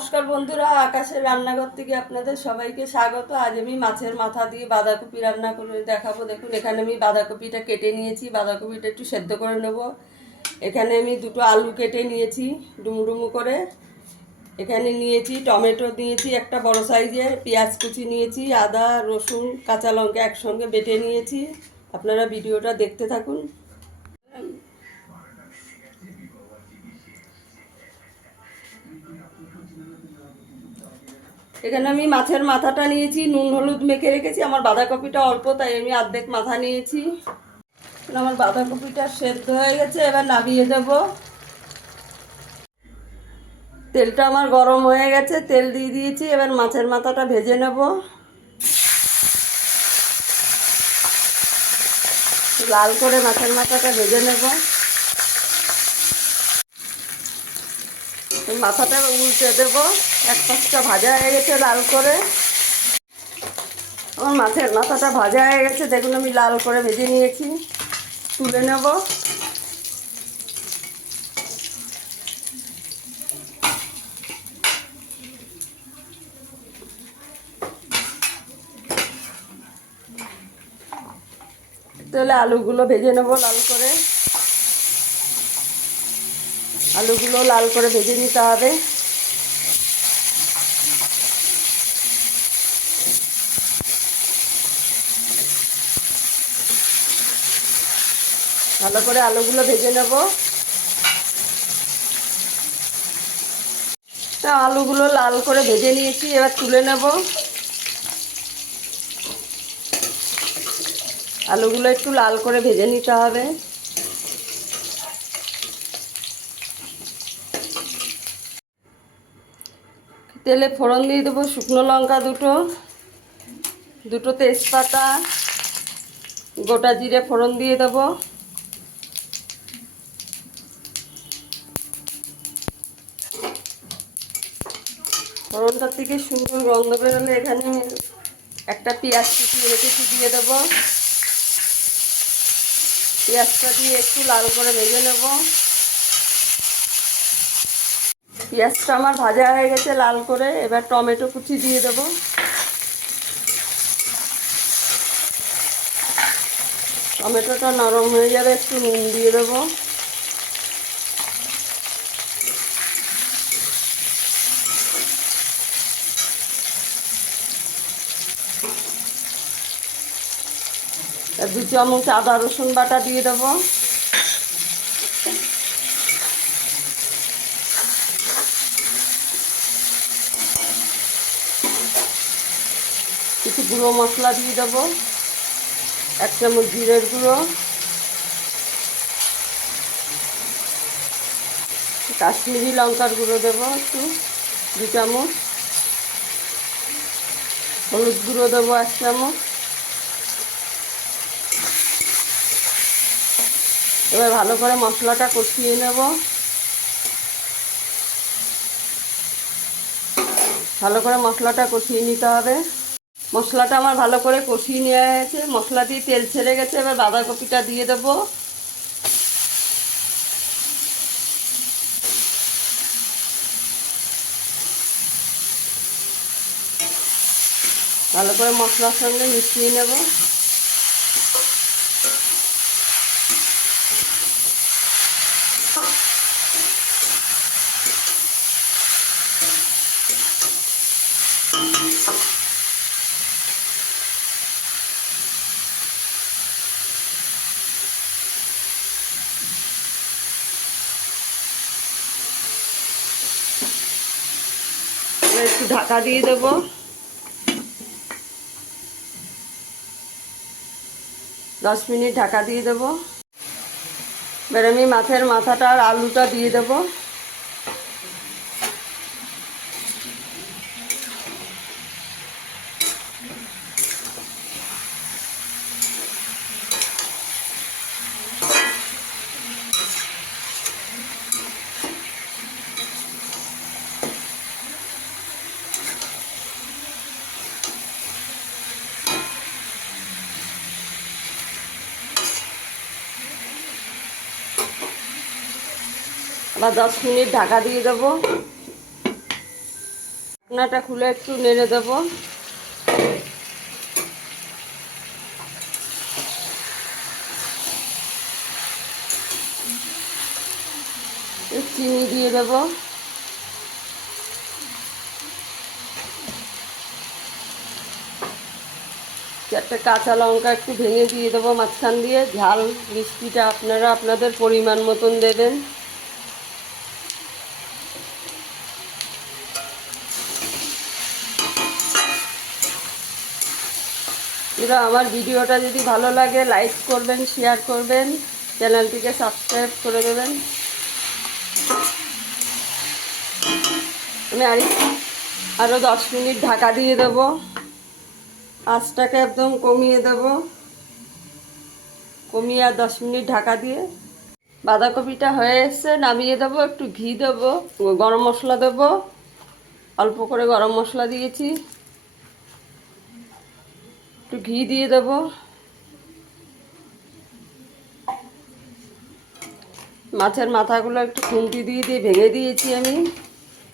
নমস্কার বন্ধুরা, আকাশের রান্নাঘর থেকে আপনাদের সবাইকে স্বাগত। আজ আমি মাছের মাথা দিয়ে বাঁধাকপি রান্না করে দেখাবো। দেখুন, এখানে আমি বাঁধাকপিটা কেটে নিয়েছি। বাঁধাকপিটা একটু সেদ্ধ করে নেব। এখানে আমি দুটো আলু কেটে নিয়েছি ডুমু ডুমু করে। এখানে নিয়েছি টমেটো নিয়েছি একটা বড় সাইজের, পেঁয়াজ কুচি নিয়েছি, আদা রসুন কাঁচা লঙ্কা একসঙ্গে বেটে নিয়েছি। আপনারা ভিডিওটা দেখতে থাকুন। এখানে আমি মাছের মাথাটা নিয়েছি, নুন হলুদ মেখে রেখেছি। আমার বাঁধাকপিটা অল্প, তাই আমি অর্ধেক মাথা নিয়েছি। আমার বাঁধাকপিটা সেদ্ধ হয়ে গেছে, এবার নামিয়ে দেব। তেলটা আমার গরম হয়ে গেছে, তেল দিয়ে দিয়েছি। এবার মাছের মাথাটা ভেজে নেব। লাল করে মাছের মাথাটা ভেজে নেব। মাথাটা উল্টে দেব। এক পাশটা ভাজা হয়ে গেছে লাল করে। আমার মাছের মাথাটা ভাজা হয়ে গেছে, দেখুন আমি লাল করে ভেজে নিয়েছি। তুলে নেব। তাহলে আলুগুলো ভেজে নেব লাল করে। আলুগুলো লাল করে ভেজে নিতে হবে। ভালো করে আলুগুলো ভেজে নেব। আলুগুলো লাল করে ভেজে নিয়েছি, এবার তুলে নেব। আলুগুলো একটু লাল করে ভেজে নিতে হবে। তেলে ফোড়ন দিয়ে দেবো শুকনো লঙ্কা দুটো তেজপাতা, গোটা জিরে ফোড়ন দিয়ে দেবো। ফোড়নটার থেকে সুন্দর গন্ধ বেরোলে এখানে একটা পেঁয়াজ কুচিয়ে রেখেছি দিয়ে দেবো। পেঁয়াজটা দিয়ে একটু লাল করে ভেজে নেব। পেঁয়াজটা আমার ভাজা হয়ে গেছে লাল করে। এবার টমেটো কুচি দিয়ে দেবো। টমেটোটা নরম হয়ে যাবে, একটু নুন দিয়ে দেবো। দু চামচ আদা রসুন বাটা দিয়ে দেবো। কিছু গুঁড়ো মশলা দিয়ে দেবো। এক চামচ জিরের গুঁড়ো, কাশ্মীরি লঙ্কার গুঁড়ো দেবো একটু 2 চামচ, হলুদ গুঁড়ো দেবো 1 চামচ। এবার ভালো করে মশলাটা কষিয়ে নেব। ভালো করে মশলাটা কষিয়ে নিতে হবে। মশলাটা আমার ভালো করে কষিয়ে নেওয়া হয়েছে, মশলা দিয়ে তেল ছেড়ে গেছে। এবার বাঁধাকপিটা দিয়ে দেবো। ভালো করে মশলার সঙ্গে মিশিয়ে নেব। একটু ঢাকা দিয়ে দেবো। 10 মিনিট ঢাকা দিয়ে দেবো। এবার আমি মাছের মাথাটা আর আলুটা দিয়ে দেবো। আবার 10 মিনিট ঢাকা দিয়ে দেবো। ঢাকনাটা খুলে একটু নেড়ে দেবো। চিনি দিয়ে দেবো। চারটে কাঁচা লঙ্কা একটু ভেঙে দিয়ে দেবো মাঝখান দিয়ে। ঝাল মিষ্টিটা আপনারা আপনাদের পরিমাণ মতন দেবেন। এরা আমার ভিডিওটা যদি ভালো লাগে লাইক করবেন, শেয়ার করবেন, চ্যানেলটিকে সাবস্ক্রাইব করে দেবেন। আমি আরও 10 মিনিট ঢাকা দিয়ে দেবো। আঁচটাকে একদম কমিয়ে দেব। কমিয়ে আর 10 মিনিট ঢাকা দিয়ে বাঁধাকপিটা হয়ে এসছে, নামিয়ে দেবো। একটু ঘি দেবো, গরম মশলা দেবো, অল্প করে গরম মশলা দিয়েছি। একটু ঘি দিয়ে দেবো। মাছের মাথাগুলো একটু খুন্তি দিয়ে ভেঙে দিয়েছি আমি।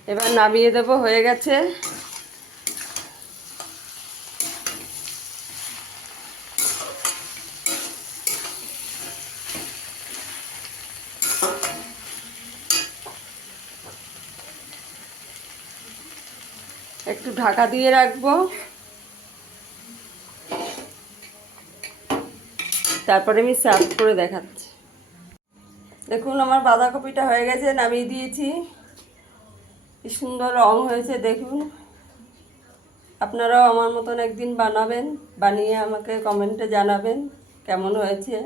এবার নামিয়ে দেবো, হয়ে গেছে। একটু ঢাকা দিয়ে রাখবো, তারপরে আমি সার্ভ করে দেখাচ্ছি। দেখুন আমার বাঁধাকপিটা হয়ে গেছে, নামিয়ে দিয়েছি। কি সুন্দর রং হয়েছে দেখুন। আপনারাও আমার মতন একদিন বানাবেন, বানিয়ে আমাকে কমেন্টে জানাবেন কেমন হয়েছে।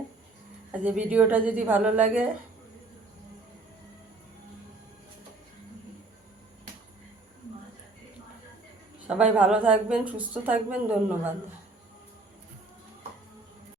আর যে ভিডিওটা যদি ভালো লাগে সবাই ভালো থাকবেন, সুস্থ থাকবেন। ধন্যবাদ।